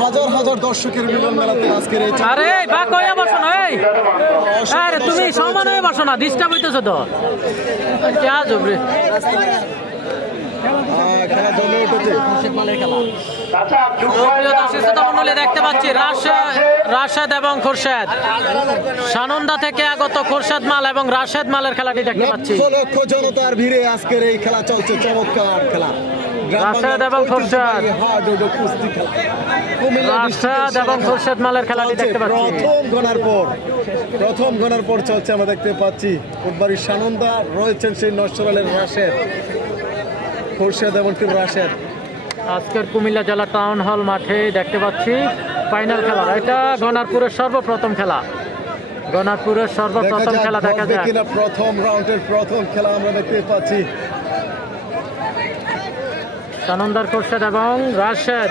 হাজার হাজার দর্শকের মিলন মেলাতে আজকের এই আরে বা কইয়া বসো না এই আরে তুমি সমান হয়ে বসো না ডিস্টার্ব হইতেছো তো কে জবরে খেলা জমে উঠেছে। প্রিয় দর্শক শ্রোতা মণ্ডলী, দেখতে পাচ্ছি রাশেদ এবং খোরশেদ, সানন্দা থেকে আগত খোরশেদ মাল এবং রাশেদ মালের খেলাটি দেখতে পাচ্ছি। লক্ষ লক্ষ জনতার ভিড়ে আজকের এই খেলা চলছে, চমৎকার খেলা। রাশেদ এবং খোরশেদ, রাশেদ এবং খোরশেদ মালের খেলাটি দেখতে পাচ্ছি। প্রথম গণার পর চলছে, আমরা দেখতে পাচ্ছি ফুটবাড়ির সানন্দা রয়েছেন সেই নশ্বরালের রাশেদ, খোরশেদ এবং রাশেদ। আজকের কুমিল্লা জেলা টাউন হল মাঠে দেখতে পাচ্ছি ফাইনাল খেলা। এটা গণারপুরের সর্বপ্রথম খেলা, গণারপুরের সর্বপ্রথম খেলা দেখা যায় কিনা। প্রথম রাউন্ডের প্রথম খেলা আমরা দেখতে পাচ্ছি সানন্দার খোরশেদ এবং রাশেদ।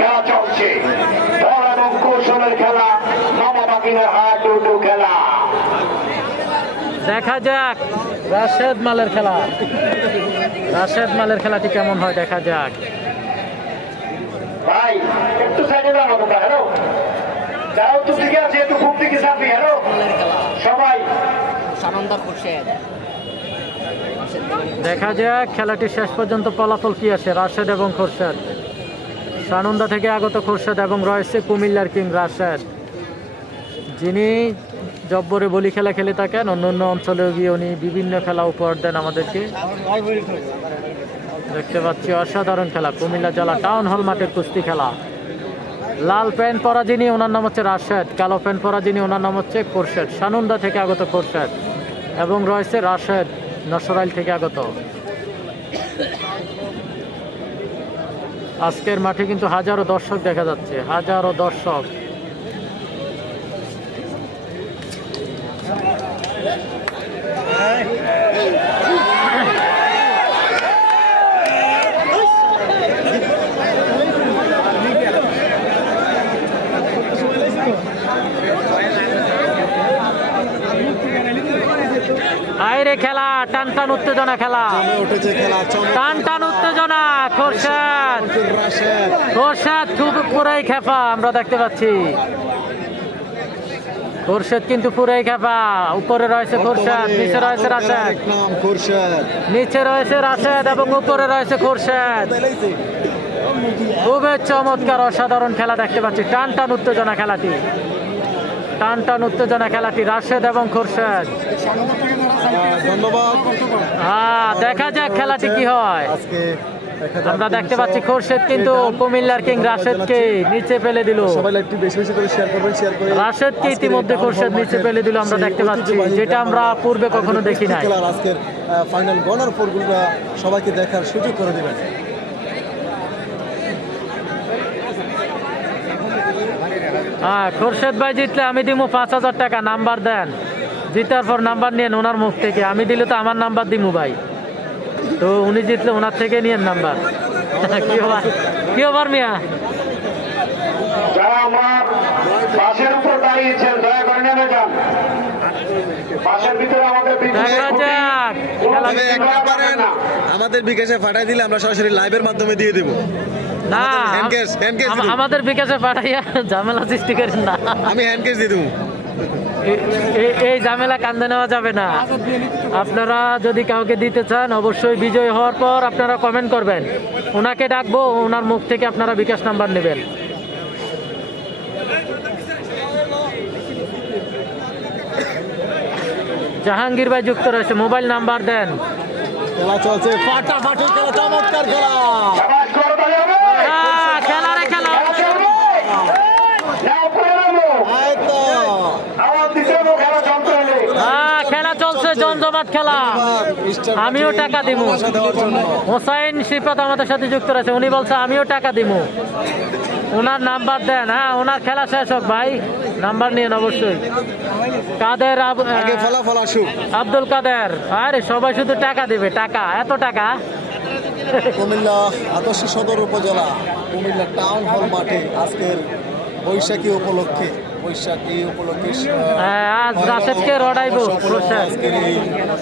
খেলা চলছে, বল এবং কৌশলের খেলা, মামাবাগিনের হাত উঠু খেলা। দেখা যাক রাশেদ মালের খেলা, রাশেদ মালের খেলাটি কেমন হয় দেখা যাক। ভাই একটু সাইডে দাও তোমরা, হ্যালো যাও তো দিকে আছে, একটু খুব দিকে যাবি, হ্যালো সবাই। দেখা যাক খেলাটি শেষ পর্যন্ত ফলাফল কি আসে। রাশেদ এবং খোরশেদ, সানন্দা থেকে আগত খোরশেদ এবং রয়েছে কুমিল্লার কিং রাশেদ, যিনি জব্বরে বলি খেলা খেলে থাকেন। অন্য অঞ্চলেও গিয়ে উনি বিভিন্ন খেলা উপহার দেন আমাদেরকে। দেখতে পাচ্ছি অসাধারণ খেলা, কুমিল্লা জেলা টাউন হল মাঠের কুস্তি খেলা। লাল প্যান্ট পরা যিনি, ওনার নাম হচ্ছে রাশেদ। কালো প্যান্ট পরা যিনি, ওনার নাম হচ্ছে খোরশেদ। সানন্দা থেকে আগত খোরশেদ এবং রয়েছে রাশেদ নসরাইল থেকে আগত। আজকের মাঠে কিন্তু হাজারো দর্শক দেখা যাচ্ছে, হাজারো দর্শক। আইরে খেলা, টান টান উত্তেজনা খেলা, উঠেছে খেলা, টান টান উত্তেজনা। খোরশেদ, খোরশেদ খুব পুরাই খেপা আমরা দেখতে পাচ্ছি। খোরশেদ কিন্তু পুরাই খেপা। উপরে রয়েছে খোরশেদ, নিচে রয়েছে রাশেদ, নিচে রয়েছে রাশেদ এবং উপরে রয়েছে খোরশেদ। খুবই চমৎকার অসাধারণ খেলা দেখতে পাচ্ছি। টান টান উত্তেজনা খেলাটি, টান টান উত্তেজনা খেলাটি, রাশেদ এবং খোরশেদ। ধন্যবাদ। হ্যাঁ, দেখা যাক খেলাটি কি হয়। আমরা দেখতে পাচ্ছি খোরশেদ কিন্তু কুমিল্লার কিং রাশেদকে নিচে ফেলে দিল। রাশেদকে ইতিমধ্যে খোরশেদ নিচে ফেলে দিল, আমরা দেখতে পাচ্ছি, যেটা আমরা পূর্বে কখনো দেখি নাই। আজকের ফাইনাল গণার পরগুলো সবাইকে দেখার সুযোগ করে দেবেন। হ্যাঁ, খোরশেদ ভাই জিতলে আমি দিব 5,000 টাকা। নাম্বার দেন, জিতার পর নাম্বার নিয়েন ওনার মুখ থেকে। আমি দিলে তো আমার নাম্বার দিমু ভাই, তো উনি জিতলে ওনার থেকে নিয়েন নাম্বার। কি ওভার মিয়া, যারা আমার বাসের উপর দাঁড়িয়েছেন দয়া করে নেমে যান। বাসের ভিতরে আমাদের দেখা যাক খেলা। আমাদের বিকাশে পাঠাই দিলে আমরা সরাসরি লাইভের মাধ্যমে দিয়ে দেব। না, আমাদের বিকাশে পাঠাইয়া ঝামেলা সৃষ্টি করেন না। আমি হ্যান্ড ক্যাশ দিয়ে দেবো। এই ঝামেলা কান্দে নেওয়া যাবে না। আপনারা যদি কাউকে দিতে চান, অবশ্যই বিজয় হওয়ার পর আপনারা কমেন্ট করবেন, ওনাকে ডাকবো, ওনার মুখ থেকে আপনারা বিকাশ নাম্বার নেবেন। জাহাঙ্গীর ভাই যুক্ত রয়েছে, মোবাইল নাম্বার দেন। খেলা চলছে, ফাটাফাটি খেলা, চমৎকার খেলা। খেলা রে খেলা, খেলা চলছে, জমজমাট খেলা। আমিও টাকা দিব। হোসাইন শিপাত আমাদের সাথে যুক্ত রয়েছে, উনি বলছে আমিও টাকা দিব। ওনার নাম্বার দেন। হ্যাঁ, ওনার খেলা শেষ হোক ভাই, নাম্বার নিয়েন অবশ্যই। কাদের, আব্দুল কাদের। আরে সবাই শুধু টাকা দিবে, টাকা, এত টাকা। কুমিল্লা আদর্শ সদর উপজেলা কুমিল্লা টাউন হল মাঠে আজকের বৈশাখী উপলক্ষে বৈশাখ এই উপলক্ষে হ্যাঁ, আজ রাশেদকে রড়াইবো খোরশেদ। আজকের এই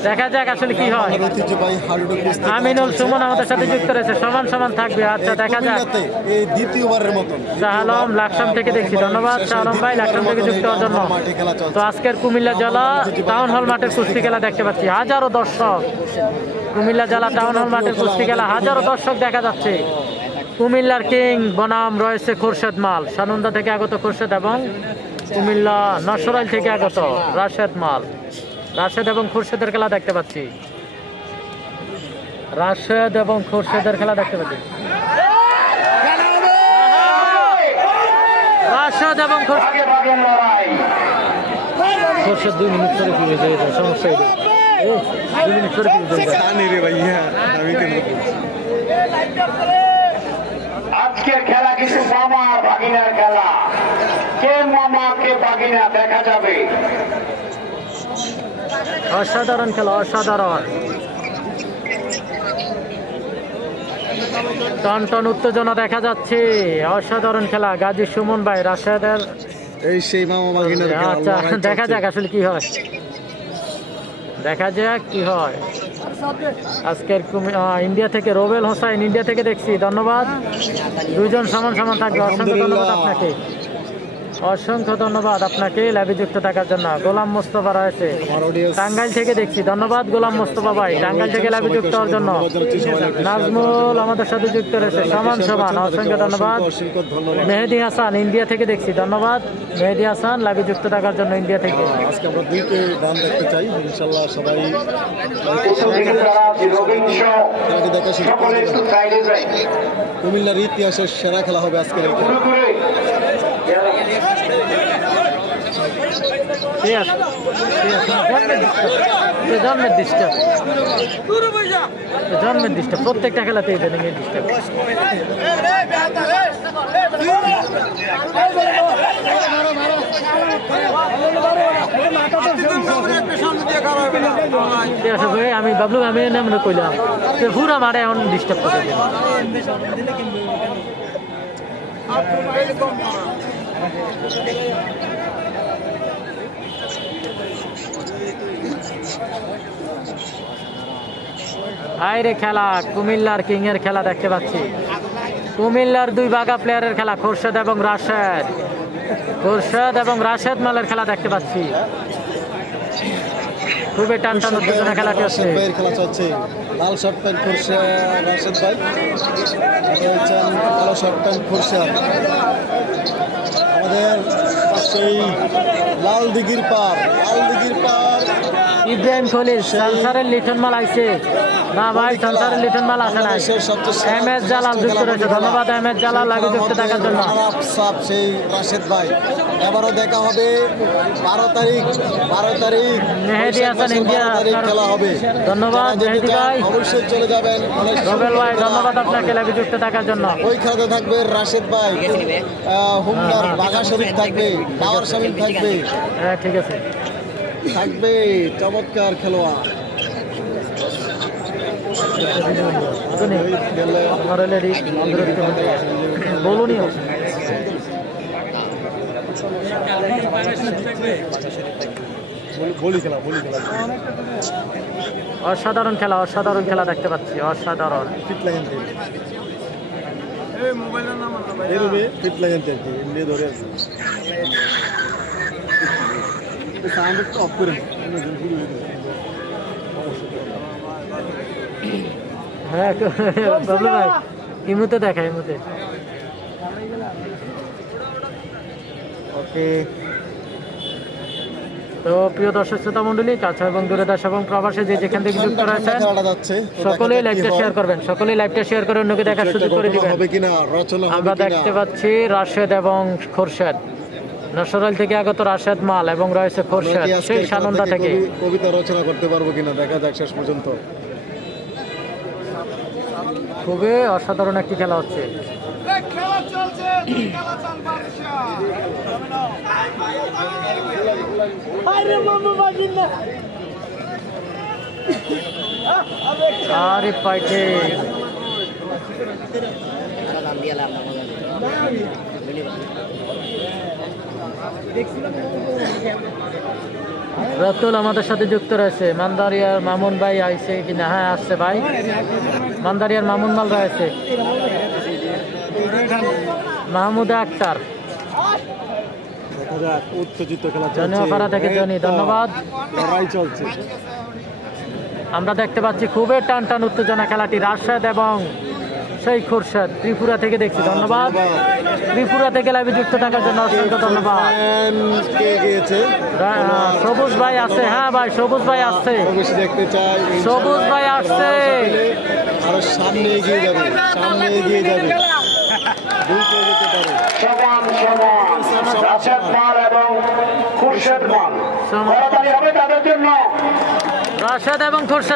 দেখা যাক আসলে কি হয়। আমাদের ঐতিহ্যবাহী হাডুডু কুস্তি আমিনুল সুমন আমাদের সাথে যুক্ত রয়েছে, সমান সমান থাকবে। আচ্ছা দেখা যাক। কুমিল্লাতে এই দ্বিতীয়বারের মতন শাহ আলম লাকসাম থেকে দেখছি, ধন্যবাদ শাহ আলম ভাই লাকসাম থেকে যুক্ত হওয়ার জন্য। মাঠে খেলা তো চলছে। আজকের কুমিল্লা জেলা টাউন হল মাঠের কুস্তি খেলা দেখতে পাচ্ছি, হাজারো দর্শক। কুমিল্লা জেলা টাউন হল মাঠের কুস্তি খেলা, হাজারো দর্শক দেখা যাচ্ছে। কুমিল্লার কিং বনাম রয়েছে খোরশেদ মাল, সানন্দা থেকে আগত খোরশেদ এবং কুমিল্লা নসরাইল থেকে আগত রাশেদ মাল। রাশেদ এবং খোরশেদের খেলা দেখতে পাচ্ছি, রাশেদ এবং খোরশেদের খেলা দেখতে পাচ্ছি। রাশেদ এবং ভাগে ভাগে লড়াই। খোরশেদ 2 মিনিট ধরে ফিরে যায়, সমস্যা এই 2 মিনিট ধরে ফিরে যায়। জানি রে ভাইয়া, আমি কেন আজকের খেলা কিন্তু মামা আর ভাগিনার খেলা। কে মামা কে ভাগিনা দেখা যাবে। অসাধারণ খেলা, অসাধারণ। টন টন উত্তেজনা দেখা যাচ্ছে, অসাধারণ খেলা। গাজী সুমন ভাই রাশেদের, এই সেই মামা মাগিনার খেলা, আচ্ছা লড়াই দেখা চলছে। যাক আসলে কি হয়, দেখা যাক কি হয়। আজকের ইন্ডিয়া থেকে রোবেল হোসাইন, ইন্ডিয়া থেকে দেখছি, ধন্যবাদ। দুইজন সমান সমান থাকবে, অসংখ্য ধন্যবাদ আপনাকে, অসংখ্য ধন্যবাদ আপনাকে লাইভে যুক্ত থাকার জন্য। গোলাম মোস্তফা রয়েছে আমার audience টাঙ্গাইল থেকে দেখছি, ধন্যবাদ গোলাম মোস্তফা ভাই টাঙ্গাইল থেকে লাইভে যুক্ত হওয়ার জন্য। নাজমুল আমাদের সাথে যুক্ত রয়েছে, সমান সমান, অসংখ্য ধন্যবাদ। অসংখ্য ধন্যবাদ। মেহেদি হাসান ইন্ডিয়া থেকে দেখছি, ধন্যবাদ মেহেদি হাসান লাইভে যুক্ত থাকার জন্য ইন্ডিয়া থেকে। আজকে আমরা দুইকে গান দেখতে চাই, ইনশাল্লাহ সবাই প্রতিযোগিতা যারা আছে, রবীন্দ্র খেলাটি দেখা শুরু সকলে করে একটু দেবেন। সাইডে যায়। কুমিল্লার ইতিহাসের সেরা খেলা হবে আজকের এই খেলা। শুরু করে ঠিক আছে, জন্মের ডিস্টার্ব, জন্মের ডিস্টার্ব, প্রত্যেকটা খেলাতে ইদানিং এই ডিস্টার্ব। ঠিক আছে ভাই, আমি বাবলু আমি এমনি কইলাম পুরা মারে এখন ডিস্টার্ব করে দিলাম। আইরে খেলা, কুমিল্লার কিং এর খেলা দেখতে পাচ্ছি। কুমিল্লার 2 বাঘা প্লেয়ারের খেলা, খোরশেদ এবং রাশেদ, খোরশেদ এবং রাশেদ মালের খেলা দেখতে পাচ্ছি। খুবই টান টান উত্তেজনা খেলাটি হচ্ছে। রাশেদ ভাইয়ের খেলা চলছে। লাল শার্ট প্যান্ট খোরশেদ রাশেদ ভাই, রয়েছেন কালো শার্ট প্যান্ট খোরশেদ। আমাদের সেই লাল দিঘির পার, লাল দিঘির পার ইব্রাহিম খলিল সংসারের লিটন মাল আইছে না ভাই, সংসারের লিটন মাল আসে নাই। এম এস জালাল যুক্ত রয়েছে, ধন্যবাদ এম এস জালাল আগে যুক্ত থাকার জন্য। খারাপ সাপ সেই রাশেদ ভাই। এবারও দেখা হবে 12 তারিখ, 12 তারিখ মেহেদি হাসান ইন্ডিয়া, 12 তারিখ খেলা হবে। ধন্যবাদ যারা যেতে মেহেদি চান, ভাই। অবশ্যই চলে যাবেন। রবেল ভাই ধন্যবাদ আপনাকে লাইভে যুক্ত থাকার জন্য। ওই খেলাতে থাকবে রাশেদ ভাই, হুমদার বাঘা শরীফ থাকবে, টাওয়ার শামিল থাকবে, হ্যাঁ ঠিক আছে। থাকবে চমৎকার খেলোয়াড়। আপনার অলরেডি বলুনিও বলি খেলা, বলি খেলা। অসাধারণ খেলা, অসাধারণ খেলা দেখতে পাচ্ছি, অসাধারণ। ফিট লাগেন তেল, এরবে ফিট লাগেন তেল, এমনি ধরে আছে। সাউন্ড একটু অফ করেন। হ্যাঁ বাবলু ভাই ইমুতে দেখা, ইমুতে ওকে। তো প্রিয় দর্শক শ্রোতা মন্ডলী, কাছে এবং দূরে দেশ এবং প্রবাসে যে যেখান থেকে যুক্ত রয়েছেন সকলেই লাইভটা শেয়ার করবেন, সকলেই লাইভটা শেয়ার করে অন্যকে দেখার সুযোগ করে দিবেন। হবে কিনা, রচনা আমরা হবে কিনা। দেখতে পাচ্ছি রাশেদ এবং খোরশেদ, নসরাইল থেকে আগত রাশেদ মাল এবং রয়েছে খোরশেদ আমরা কি সেই আজকের সানন্দা খেলা থেকে। কবিতা রচনা করতে পারবো কিনা, দেখা যাক শেষ পর্যন্ত। খুবই অসাধারণ একটি খেলা হচ্ছে। খেলা চলছে, খেলা চলবার আরে পাইছে রতুল আমাদের সাথে যুক্ত রয়েছে। মান্দারিয়ার মামুন ভাই আইছে কিনা? হ্যাঁ আসছে ভাই, মান্দারিয়ার মামুন মাল রয়েছে। মাহমুদ আক্তার দেখা যাক, উত্তেজিত খেলা চলছে। জনিয়াপাড়া থেকে জনি, ধন্যবাদ। লড়াই চলছে। আমরা দেখতে পাচ্ছি খুবই টান টান উত্তেজনা খেলাটি। রাশেদ এবং সেই খোরশেদ ত্রিপুরা থেকে দেখছি, ধন্যবাদ। ত্রিপুরা থেকে লাইভে যুক্ত থাকার জন্য অসংখ্য ধন্যবাদ। কে গিয়েছে? সবুজ ভাই আছে, হ্যাঁ ভাই সবুজ ভাই আসছে, আরো বেশি দেখতে চাই। সবুজ ভাই আসছে। আরো সামনে এগিয়ে যাবে, সামনে এগিয়ে যাবে, দুইটা যেতে পারে। সমান সমান রাশেদ মাল এবং খুরশেদ মাল, সমান। তাড়াতাড়ি হবে তাদের জন্য। রাশেদ এবং খোরশেদ